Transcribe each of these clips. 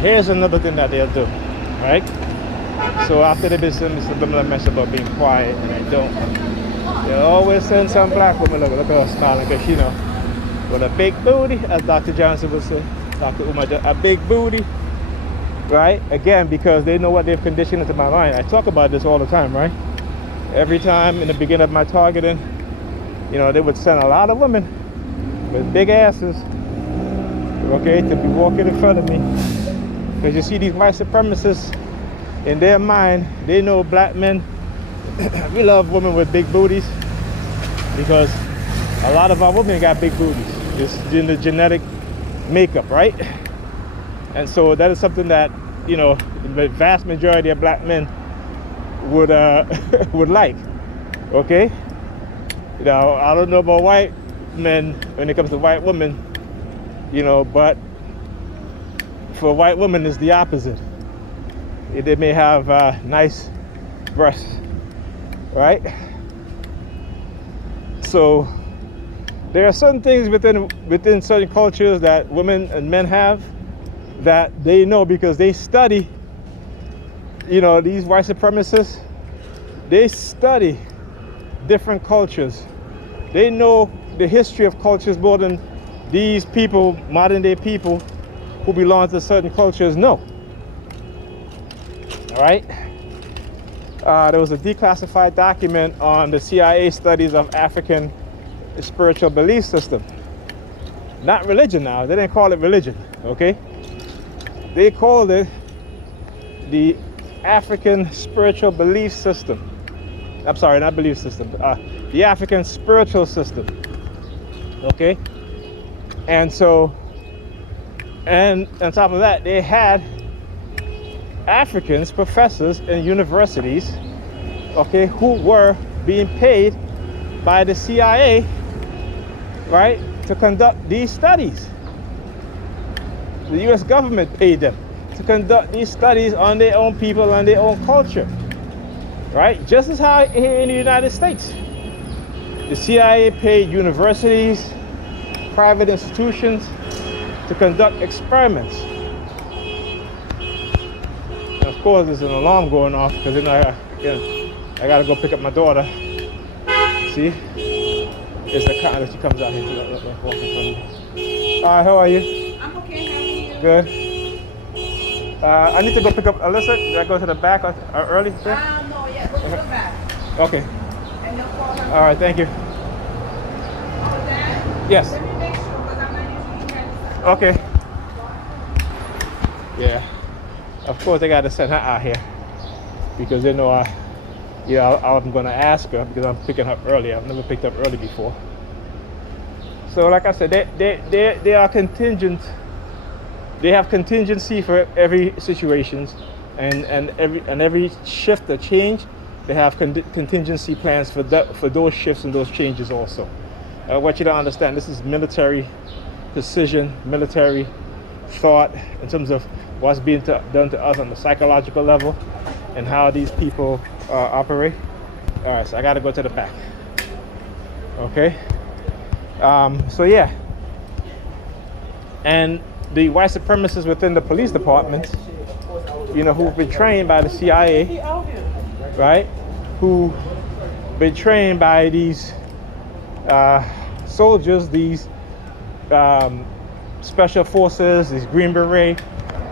Here's another thing that they'll do, right? So after they've been saying some similar mess about being quiet and they don't, they'll always send some black woman, look at her smiling, because with a big booty, as Dr. Johnson would say, Dr. Umar, a big booty, right? Again, because they know what they've conditioned into my mind. I talk about this all the time, right? Every time in the beginning of my targeting, they would send a lot of women with big asses, okay, to be walking in front of me. Because you see these white supremacists, in their mind, they know black men, we love women with big booties, because a lot of our women got big booties. It's in the genetic makeup, right? And so that is something that, the vast majority of black men would would like, okay? I don't know about white men when it comes to white women, but for white women it's the opposite. They may have nice breasts, right? So there are certain things within certain cultures that women and men have that they know because they study, these white supremacists, they study different cultures. They know the history of cultures more than these people, modern day people who belong to certain cultures know. All right? There was a declassified document on the CIA studies of African spiritual belief system. Not religion now. They didn't call it religion, okay? They called it the African spiritual belief system. I'm sorry, not belief system. The African spiritual system, okay? And so, and on top of that, they had Africans, professors in universities, okay, who were being paid by the CIA, right, to conduct these studies. The US government paid them to conduct these studies on their own people and their own culture, right? Just as how here in the United States, the CIA paid universities, private institutions to conduct experiments. And of course, there's an alarm going off because I gotta go pick up my daughter. See, it's the car that she comes out here to walk in front of me. All right, how are you? I'm okay. How are you? Good. I need to go pick up Alyssa. Did I go to the back early? No, yeah, go to the back. Okay. And you'll call her. All right, thank you. Oh, Dad? Yes. Let me make sure, because I'm not usually here. Okay. Yeah. Of course, they got to send her out here because they know I'm going to ask her because I'm picking her up early. I've never picked up early before. So, like I said, they are contingent. They have contingency for every situations, and every shift or change, they have contingency plans for those shifts and those changes also. I want you to understand this is military precision, military thought in terms of what's being done to us on the psychological level and how these people operate. All right, so I got to go to the back. Okay. So yeah, and the white supremacists within the police departments, who've been trained by the CIA, right? Who've been trained by these soldiers, these special forces, these Green Beret,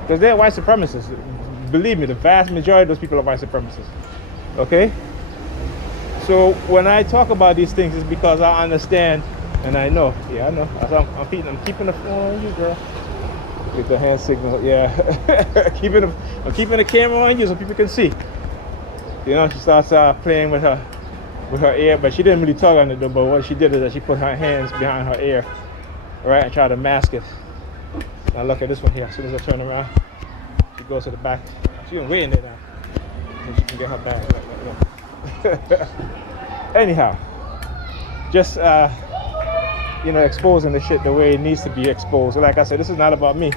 because they're white supremacists. Believe me, the vast majority of those people are white supremacists. Okay? So when I talk about these things, it's because I understand and I know. Yeah, I know. I'm keeping the phone on you, girl. With the hand signal, yeah. I'm keeping the camera on you so people can see. She starts playing with her ear, but she didn't really talk on it though. But what she did is that she put her hands behind her ear, right, and tried to mask it. Now look at this one here. As soon as I turn around, she goes to the back. She's waiting there now, so she can get her bag. Right. Anyhow, just exposing the shit the way it needs to be exposed. So like I said, this is not about me.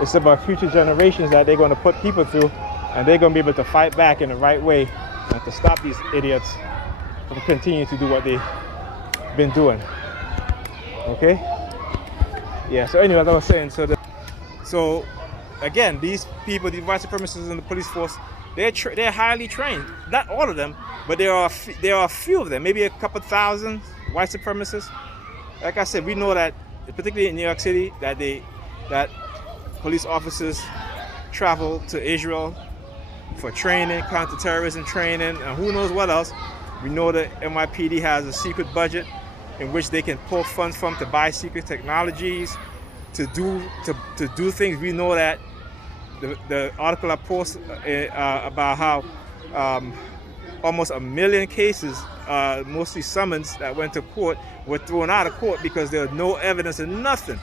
It's about future generations that they're going to put people through, and they're going to be able to fight back in the right way and to stop these idiots from continuing to do what they've been doing. Okay? Yeah, so anyway, as I was saying, so again, these people, the white supremacists in the police force, they're highly trained. Not all of them, but there are a few of them, maybe a couple thousand white supremacists. Like I said, we know that, particularly in New York City, that police officers travel to Israel for training, counterterrorism training, and who knows what else. We know that NYPD has a secret budget in which they can pull funds from to buy secret technologies, to do things. We know that the article I posted about how almost 1 million cases, mostly summons that went to court, were thrown out of court because there was no evidence and nothing.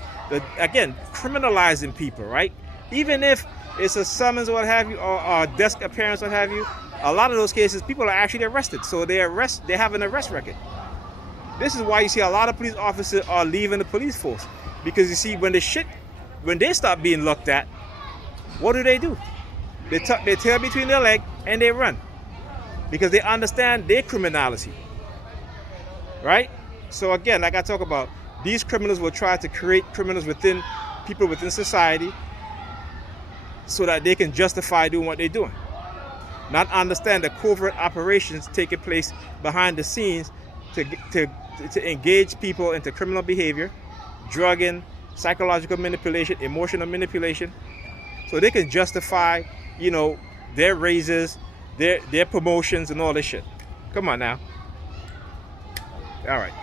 Again, criminalizing people, right? Even if it's a summons or what have you, or a desk appearance, what have you, a lot of those cases, people are actually arrested. So they have an arrest record. This is why you see a lot of police officers are leaving the police force. Because you see, when they stop being looked at, what do? They tuck their tail between their legs and they run. Because they understand their criminality. Right? So again, like I talk about, these criminals will try to create criminals within people within society so that they can justify doing what they're doing. Not understand the covert operations taking place behind the scenes to engage people into criminal behavior, drugging, psychological manipulation, emotional manipulation, so they can justify, their raises, their promotions and all this shit. Come on now. All right.